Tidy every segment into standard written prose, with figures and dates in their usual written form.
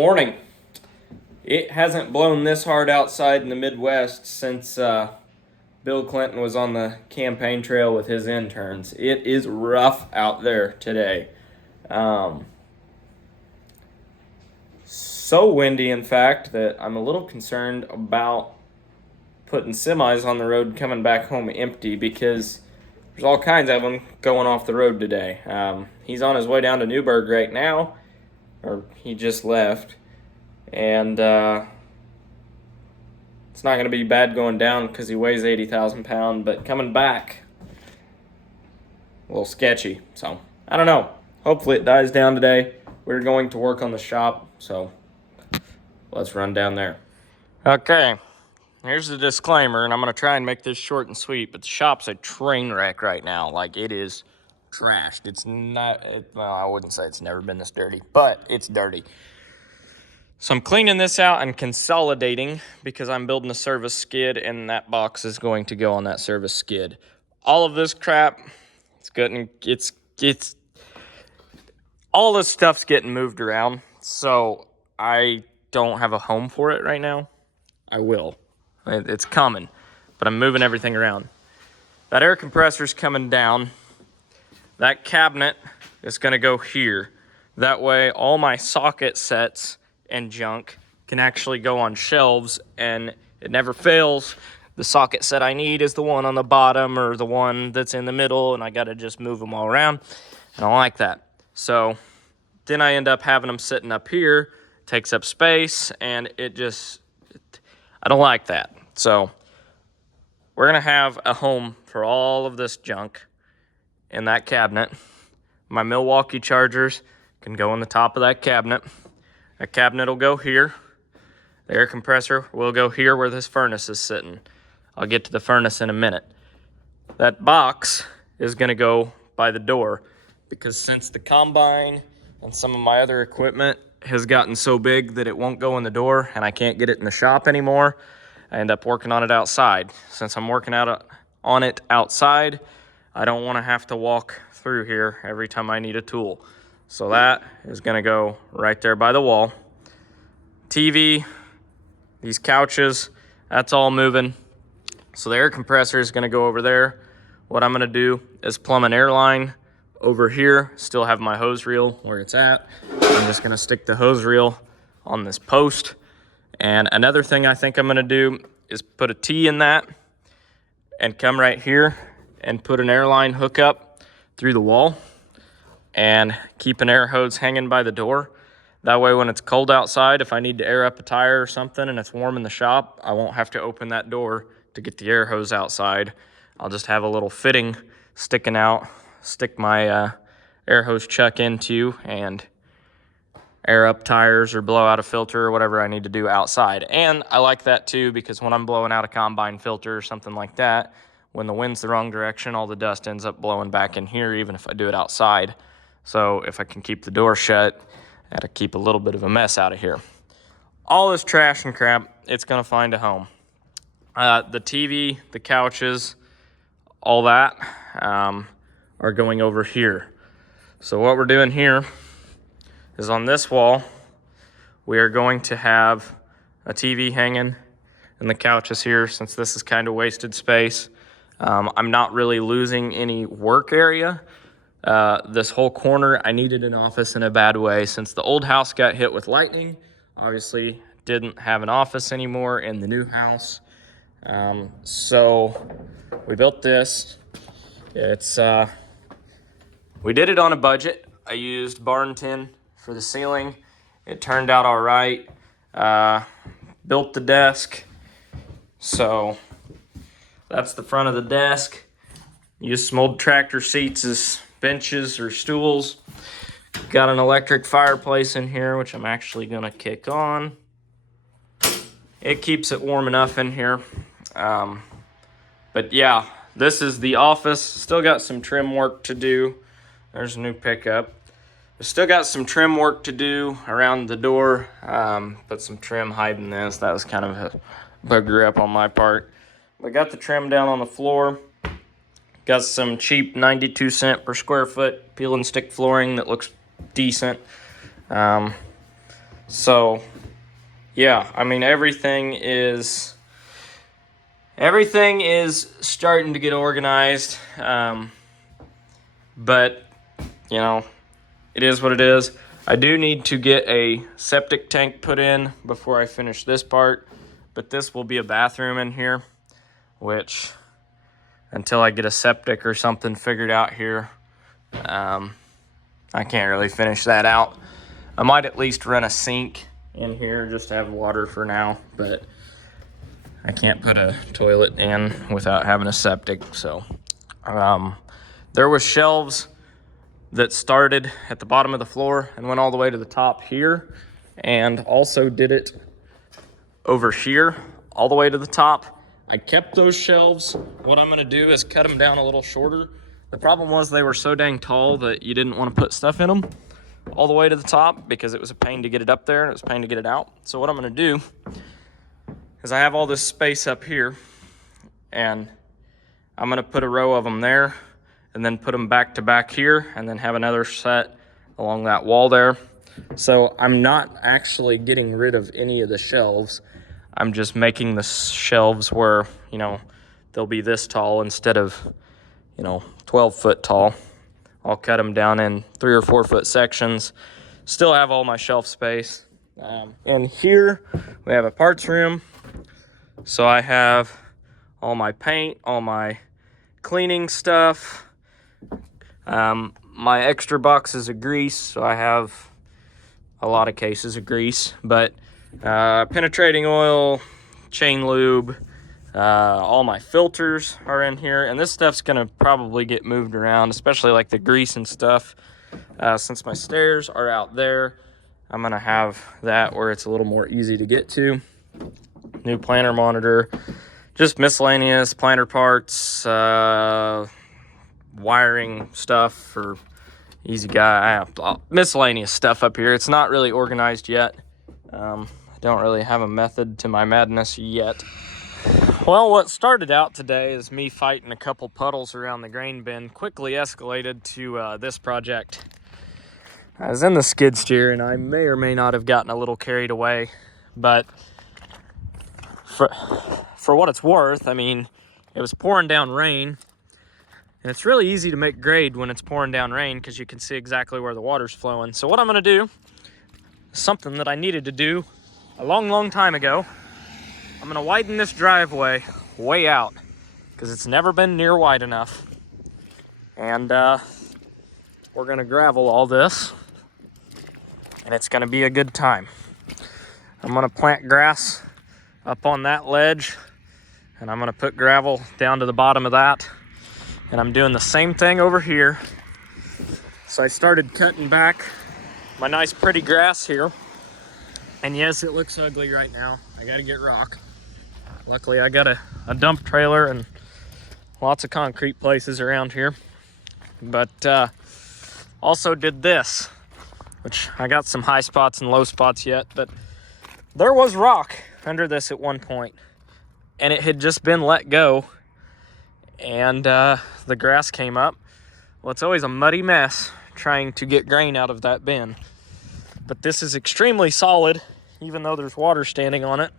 Morning. It hasn't blown this hard outside in the Midwest since Bill Clinton was on the campaign trail with his interns. It is rough out there today. So windy, in fact, that I'm a little concerned about putting semis on the road coming back home empty because there's all kinds of them going off the road today. He's on his way down to Newburgh right now, or he just left. And it's not going to be bad going down because he weighs 80,000 pounds, but coming back, a little sketchy. So, I don't know. Hopefully it dies down today. We're going to work on the shop, so let's run down there. Okay, here's the disclaimer, and I'm going to try and make this short and sweet, but the shop's a train wreck right now. Like, it is trashed. It's not, well, I wouldn't say it's never been this dirty, but it's dirty. So I'm cleaning this out and consolidating because I'm building a service skid, and that box is going to go on that service skid. All of this crap, it's all this stuff's getting moved around, so I don't have a home for it right now. I will. It's coming, but I'm moving everything around. That air compressor's coming down. That cabinet is going to go here. That way, all my socket sets and junk can actually go on shelves, and it never fails. The socket set I need is the one on the bottom or the one that's in the middle, and I got to just move them all around. I don't like that. So then I end up having them sitting up here, takes up space, and I don't like that. So we're going to have a home for all of this junk in that cabinet. My Milwaukee chargers can go in the top of that cabinet. That cabinet will go here. The air compressor will go here where this furnace is sitting. I'll get to the furnace in a minute. That box is going to go by the door because since the combine and some of my other equipment has gotten so big that it won't go in the door and I can't get it in the shop anymore, I end up working on it outside. Since I'm working on it outside, I don't want to have to walk through here every time I need a tool. So that is going to go right there by the wall. TV, these couches, that's all moving. So the air compressor is going to go over there. What I'm going to do is plumb an air line over here, still have my hose reel where it's at. I'm just going to stick the hose reel on this post. And another thing I think I'm going to do is put a T in that and come right here and put an air line hookup through the wall and keep an air hose hanging by the door. That way when it's cold outside, if I need to air up a tire or something and it's warm in the shop, I won't have to open that door to get the air hose outside. I'll just have a little fitting sticking out, stick my air hose chuck into and air up tires or blow out a filter or whatever I need to do outside. And I like that too because when I'm blowing out a combine filter or something like that, when the wind's the wrong direction, all the dust ends up blowing back in here even if I do it outside. So if I can keep the door shut, I gotta keep a little bit of a mess out of here. All this trash and crap, it's gonna find a home. The TV, the couches, all that are going over here. So what we're doing here is on this wall, we are going to have a TV hanging and the couches here since this is kind of wasted space. I'm not really losing any work area. This whole corner, I needed an office in a bad way. Since the old house got hit with lightning, obviously didn't have an office anymore in the new house. So we built this. We did it on a budget. I used barn tin for the ceiling. It turned out all right. Built the desk. So that's the front of the desk. Used some old tractor seats as benches or stools. Got an electric fireplace in here, which I'm actually gonna kick on. It keeps it warm enough in here. But yeah, this is the office. Still got some trim work to do. There's a new pickup. Still got some trim work to do around the door. Put some trim hiding this. That was kind of a bugger up on my part. We got the trim down on the floor. Got some cheap 92 cent per square foot peel and stick flooring that looks decent. So yeah, I mean, everything is starting to get organized. But you know, it is what it is. I do need to get a septic tank put in before I finish this part, but this will be a bathroom in here, which until I get a septic or something figured out here, I can't really finish that out. I might at least run a sink in here just to have water for now, but I can't put a toilet in without having a septic. So there was shelves that started at the bottom of the floor and went all the way to the top here, and also did it over here all the way to the top. I kept those shelves. What I'm gonna do is cut them down a little shorter. The problem was they were so dang tall that you didn't want to put stuff in them all the way to the top because it was a pain to get it up there and it was a pain to get it out. So what I'm gonna do is I have all this space up here, and I'm gonna put a row of them there, and then put them back to back here, and then have another set along that wall there. So I'm not actually getting rid of any of the shelves. I'm just making the shelves where, you know, they'll be this tall instead of, you know, 12 foot tall. I'll cut them down in 3 or 4 foot sections. Still have all my shelf space. And here we have a parts room. So I have all my paint, all my cleaning stuff, my extra boxes of grease. So I have a lot of cases of grease, but penetrating oil, chain lube, all my filters are in here, and this stuff's gonna probably get moved around, especially like the grease and stuff. Since my stairs are out there, I'm gonna have that where it's a little more easy to get to. New planter monitor, just miscellaneous planter parts, wiring stuff for Easy Guy. I have miscellaneous stuff up here. It's not really organized yet. I don't really have a method to my madness yet. Well, what started out today is me fighting a couple puddles around the grain bin quickly escalated to this project. I was in the skid steer and I may or may not have gotten a little carried away, but for what it's worth, I mean, it was pouring down rain, and it's really easy to make grade when it's pouring down rain because you can see exactly where the water's flowing. So what I'm gonna do is something that I needed to do a long time ago. I'm gonna widen this driveway way out because it's never been near wide enough. And we're gonna gravel all this, and it's gonna be a good time. I'm gonna plant grass up on that ledge, and I'm gonna put gravel down to the bottom of that. And I'm doing the same thing over here. So I started cutting back my nice pretty grass here. And yes, it looks ugly right now. I gotta get rock. Luckily I got a dump trailer and lots of concrete places around here. But also did this, which I got some high spots and low spots yet, but there was rock under this at one point, and it had just been let go, and the grass came up. Well, it's always a muddy mess trying to get grain out of that bin, but this is extremely solid, even though there's water standing on it.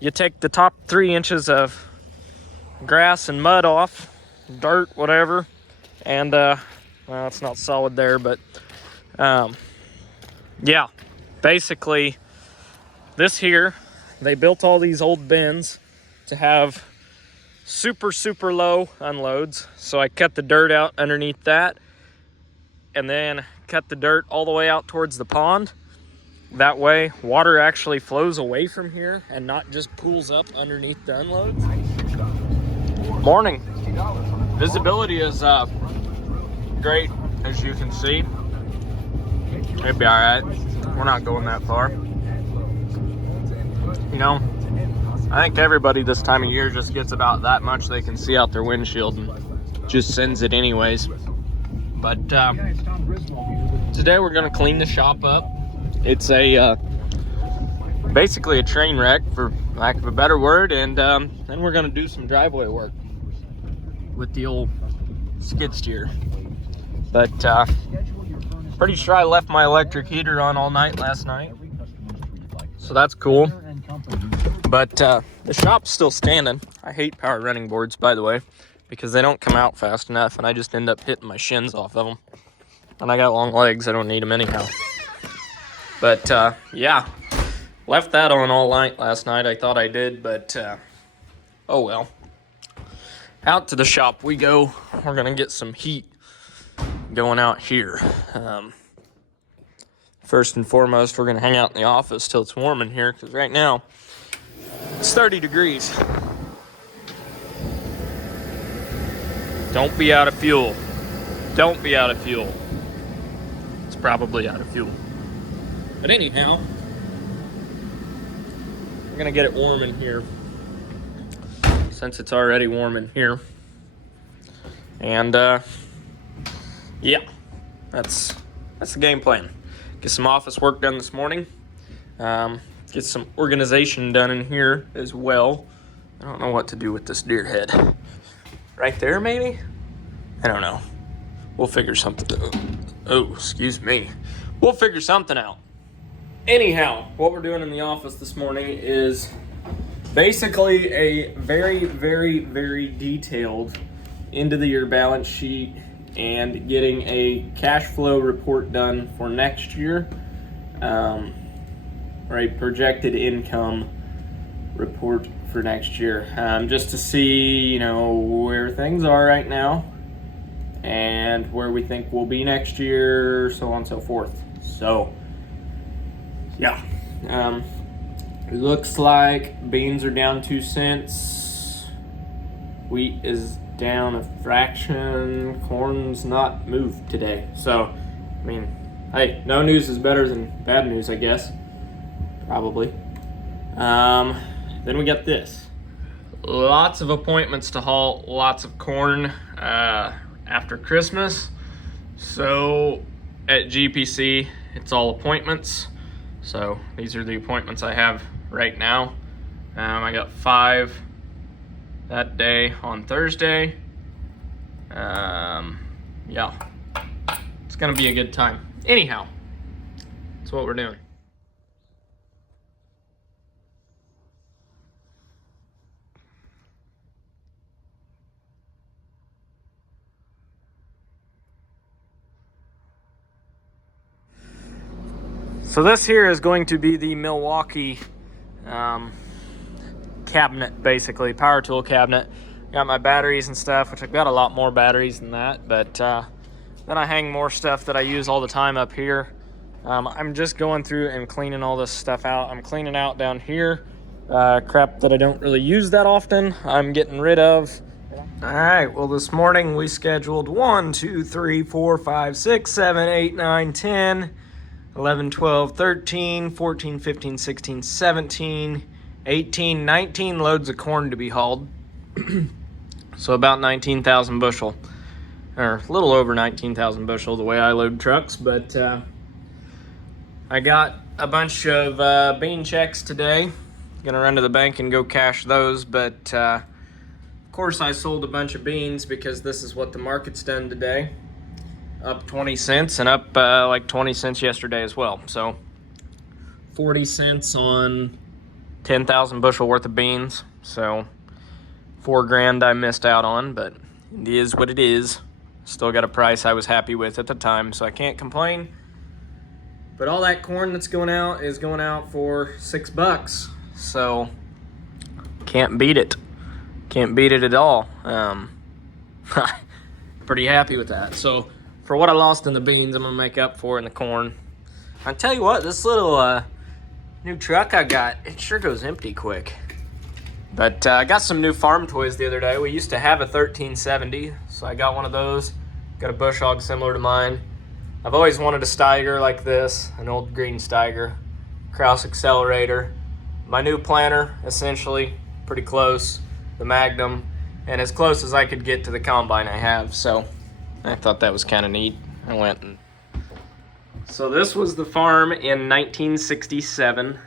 You take the top 3 inches of grass and mud off, dirt, whatever, and well, it's not solid there, but yeah, basically this here, they built all these old bins to have super low unloads. So I cut the dirt out underneath that, and then cut the dirt all the way out towards the pond. That way water actually flows away from here and not just pools up underneath the unloads. Morning. Visibility is great, as you can see. It'd be all right. We're not going that far. You know, I think everybody this time of year just gets about that much they can see out their windshield and just sends it anyways. But today we're gonna clean the shop up. It's a basically a train wreck, for lack of a better word, and then we're gonna do some driveway work with the old skid steer. But pretty sure I left my electric heater on all night last night. So that's cool. But the shop's still standing. I hate power running boards, by the way, because they don't come out fast enough, and I just end up hitting my shins off of them. And I got long legs. I don't need them anyhow. But, yeah. Left that on all night last night. I thought I did, but, oh well. Out to the shop we go. We're going to get some heat going out here. First and foremost, we're going to hang out in the office till it's warm in here, because right now it's 30 degrees. Don't be out of fuel. Don't be out of fuel. It's probably out of fuel. But anyhow, we're going to get it warm in here, since it's already warm in here. And, yeah, that's the game plan. Get some office work done this morning. Get some organization done in here as well. I don't know what to do with this deer head. Right there, maybe? I don't know. We'll figure something out. Oh, excuse me. We'll figure something out. Anyhow, what we're doing in the office this morning is basically a very, very, very detailed end-of-the-year balance sheet and getting a cash flow report done for next year, or a projected income report for next year, just to see, where things are right now and where we think we'll be next year, so on and so forth. So, yeah. It looks like beans are down 2 cents. Wheat is down a fraction. Corn's not moved today. So, I mean, hey, no news is better than bad news, I guess. Probably. Then we got this. Lots of appointments to haul, lots of corn after Christmas. So, at GPC, it's all appointments. So, these are the appointments I have right now. I got 5 that day on Thursday. Yeah, it's gonna be a good time. Anyhow, that's what we're doing. So this here is going to be the Milwaukee cabinet, basically, power tool cabinet. Got my batteries and stuff, which I've got a lot more batteries than that, but then I hang more stuff that I use all the time up here. I'm just going through and cleaning all this stuff out. I'm cleaning out down here, crap that I don't really use that often, I'm getting rid of. All right, well, this morning we scheduled 1, 2, 3, 4, 5, 6, 7, 8, 9, 10, 11, 12, 13, 14, 15, 16, 17, 18, 19 loads of corn to be hauled. So about 19,000 bushel, or a little over 19,000 bushel the way I load trucks. But I got a bunch of bean checks today. Gonna run to the bank and go cash those. But of course I sold a bunch of beans because this is what the market's done today. Up 20 cents and up like 20 cents yesterday as well. So 40 cents on 10,000 bushel worth of beans. So $4,000 I missed out on, but it is what it is. Still got a price I was happy with at the time, so I can't complain. But all that corn that's going out is going out for $6, so can't beat it. Can't beat it at all. Pretty happy with that. So for what I lost in the beans, I'm gonna make up for in the corn. I tell you what, this little new truck I got, it sure goes empty quick. But I got some new farm toys the other day. We used to have a 1370, so I got one of those. Got a bush hog similar to mine. I've always wanted a Steiger like this, an old green Steiger. Kraus accelerator. My new planter, essentially, pretty close. The Magnum, and as close as I could get to the combine I have. So I thought that was kind of neat. I went and... So this was the farm in 1967.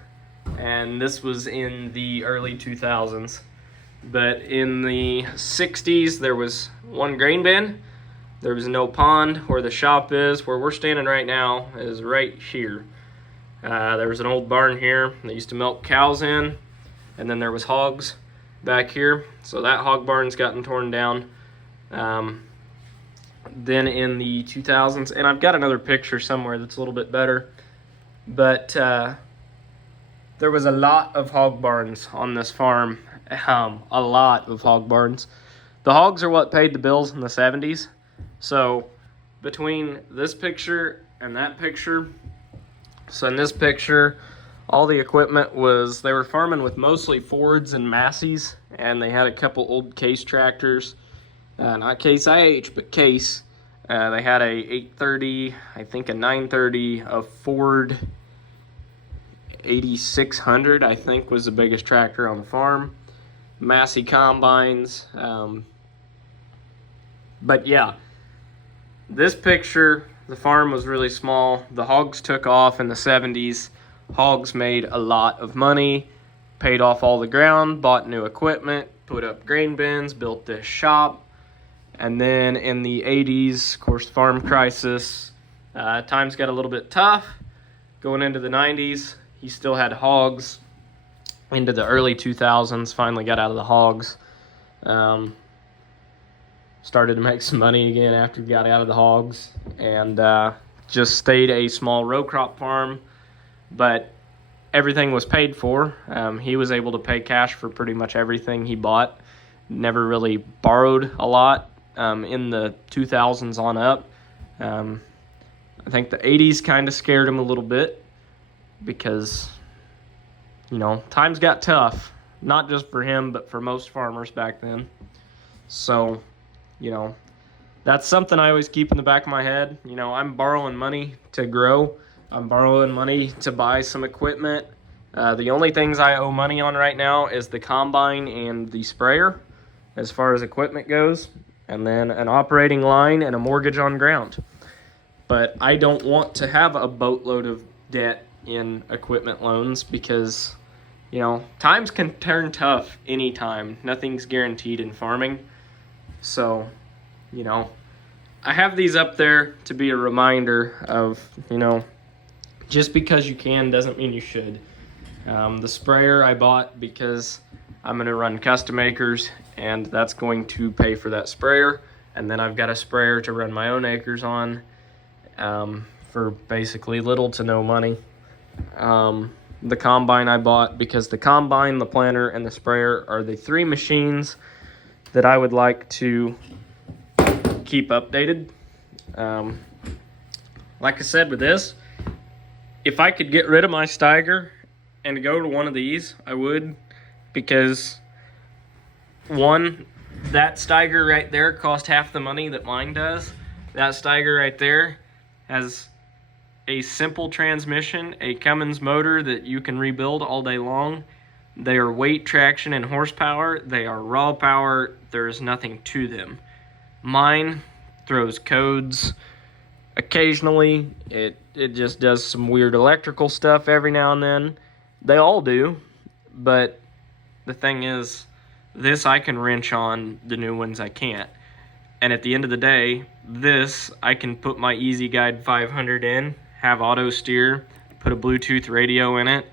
And this was in the early 2000s. But in the 60s, there was one grain bin. There was no pond where the shop is. Where we're standing right now is right here. There was an old barn here that used to milk cows in, and then there was hogs back here. So that hog barn's gotten torn down. Then in the 2000s, and I've got another picture somewhere that's a little bit better, but there was a lot of hog barns on this farm. A lot of hog barns. The hogs are what paid the bills in the 70s. So between this picture and that picture, so in this picture, all the equipment was, they were farming with mostly Fords and Masseys, and they had a couple old Case tractors. Not Case IH, but Case. They had a 830, I think a 930, a Ford 8600, I think was the biggest tractor on the farm. Massey combines. But yeah, this picture, the farm was really small. The hogs took off in the 70s. Hogs made a lot of money, paid off all the ground, bought new equipment, put up grain bins, built this shop. And then in the 80s, of course, farm crisis, times got a little bit tough. Going into the 90s, he still had hogs. Into the early 2000s, finally got out of the hogs. Started to make some money again after he got out of the hogs. And just stayed a small row crop farm. But everything was paid for. He was able to pay cash for pretty much everything he bought. Never really borrowed a lot. In the 2000s on up. I think the 80s kind of scared him a little bit because, you know, times got tough, not just for him, but for most farmers back then. So, you know, that's something I always keep in the back of my head. You know, I'm borrowing money to grow. I'm borrowing money to buy some equipment. The only things I owe money on right now is the combine and the sprayer as far as equipment goes. And then an operating line and a mortgage on ground. But I don't want to have a boatload of debt in equipment loans because, you know, times can turn tough anytime. Nothing's guaranteed in farming. So, you know, I have these up there to be a reminder of, you know, just because you can doesn't mean you should. The sprayer I bought because I'm going to run custom acres, and that's going to pay for that sprayer. And then I've got a sprayer to run my own acres on for basically little to no money. The combine I bought because the combine, the planter, and the sprayer are the three machines that I would like to keep updated. Like I said with this, if I could get rid of my Steiger and go to one of these, I would. Because, one, that Steiger right there cost half the money that mine does. That Steiger right there has a simple transmission, a Cummins motor that you can rebuild all day long. They are weight, traction, and horsepower. They are raw power. There's nothing to them. Mine throws codes occasionally. It just does some weird electrical stuff every now and then. They all do, but the thing is, this I can wrench on, the new ones I can't. And at the end of the day, this I can put my Easy Guide 500 in, have auto steer, put a Bluetooth radio in it,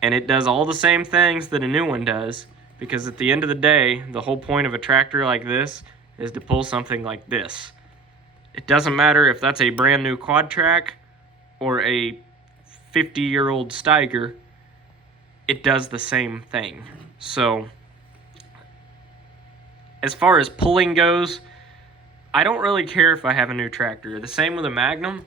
and it does all the same things that a new one does. Because at the end of the day, the whole point of a tractor like this is to pull something like this. It doesn't matter if that's a brand new quad track or a 50-year-old Steiger, it does the same thing. So, as far as pulling goes, I don't really care if I have a new tractor. The same with a Magnum.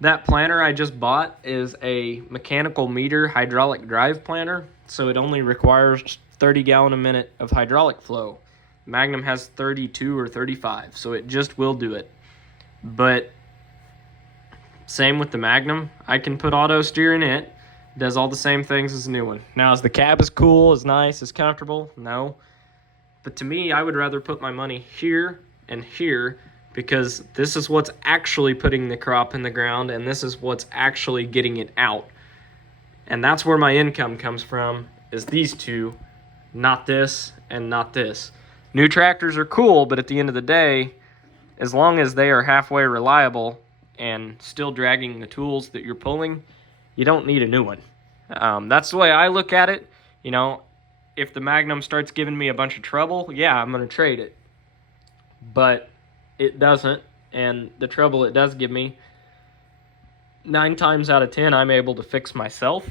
That planter I just bought is a mechanical meter hydraulic drive planter, so it only requires 30 gallon a minute of hydraulic flow. Magnum has 32 or 35, so it just will do it. But same with the Magnum. I can put auto steer in it. It does all the same things as the new one. Now, is the cab as cool, as nice, as comfortable? No. But to me, I would rather put my money here and here because this is what's actually putting the crop in the ground and this is what's actually getting it out. And that's where my income comes from, is these two, not this and not this. New tractors are cool, but at the end of the day, as long as they are halfway reliable and still dragging the tools that you're pulling, you don't need a new one. That's the way I look at it. You know, if the Magnum starts giving me a bunch of trouble, yeah, I'm going to trade it. But it doesn't, and the trouble it does give me, 9 times out of 10, I'm able to fix myself.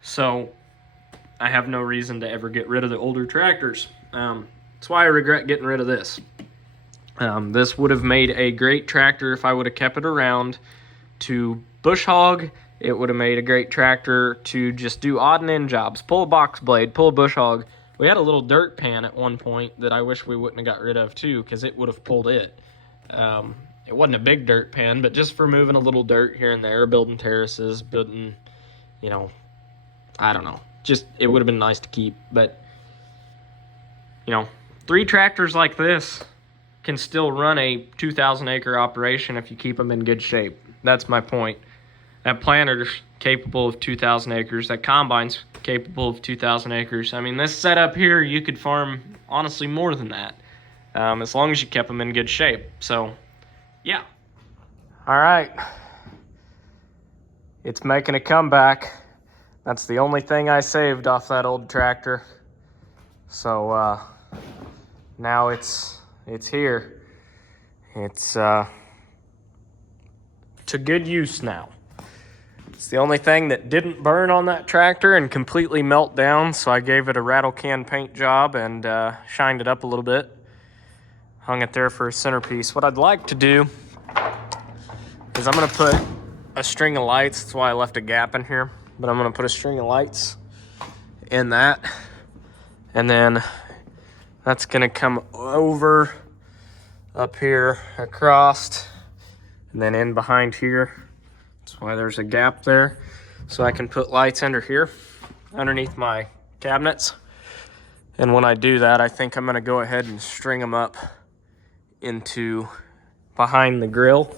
So I have no reason to ever get rid of the older tractors. That's why I regret getting rid of this. This would have made a great tractor if I would have kept it around to bush hog. It would have made a great tractor to just do odd and end jobs. Pull a box blade, pull a bush hog. We had a little dirt pan at one point that I wish we wouldn't have got rid of too, because it would have pulled it. It wasn't a big dirt pan, but just for moving a little dirt here and there, building terraces, building, you know, I don't know. Just, it would have been nice to keep. But, you know, 3 tractors like this can still run a 2,000 acre operation if you keep them in good shape. That's my point. That planter's capable of 2,000 acres. That combine's capable of 2,000 acres. I mean, this setup here, you could farm, honestly, more than that. As long as you kept them in good shape. So, yeah. All right. It's making a comeback. That's the only thing I saved off that old tractor. So, now it's here. It's to good use now. It's the only thing that didn't burn on that tractor and completely melt down, so I gave it a rattle can paint job and shined it up a little bit. Hung it there for a centerpiece. What I'd like to do is I'm gonna put a string of lights. That's why I left a gap in here. But I'm gonna put a string of lights in that. And then that's gonna come over up here across and then in behind here. That's why there's a gap there. So I can put lights under here, underneath my cabinets. And when I do that, I think I'm gonna go ahead and string them up into behind the grill.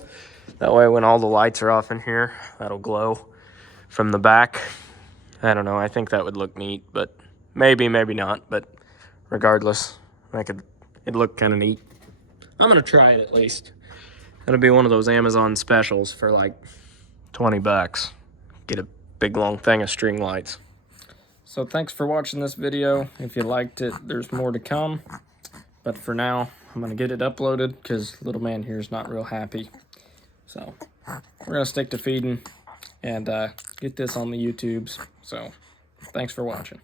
That way when all the lights are off in here, that'll glow from the back. I don't know, I think that would look neat, but maybe not. But regardless, it'd look kind of neat. I'm gonna try it at least. It'll be one of those Amazon specials for like 20 bucks. Get a big long thing of string lights. So thanks for watching this video. If you liked it, there's more to come. But for now, I'm gonna get it uploaded because little man here is not real happy. So we're gonna stick to feeding and get this on the YouTubes. So thanks for watching.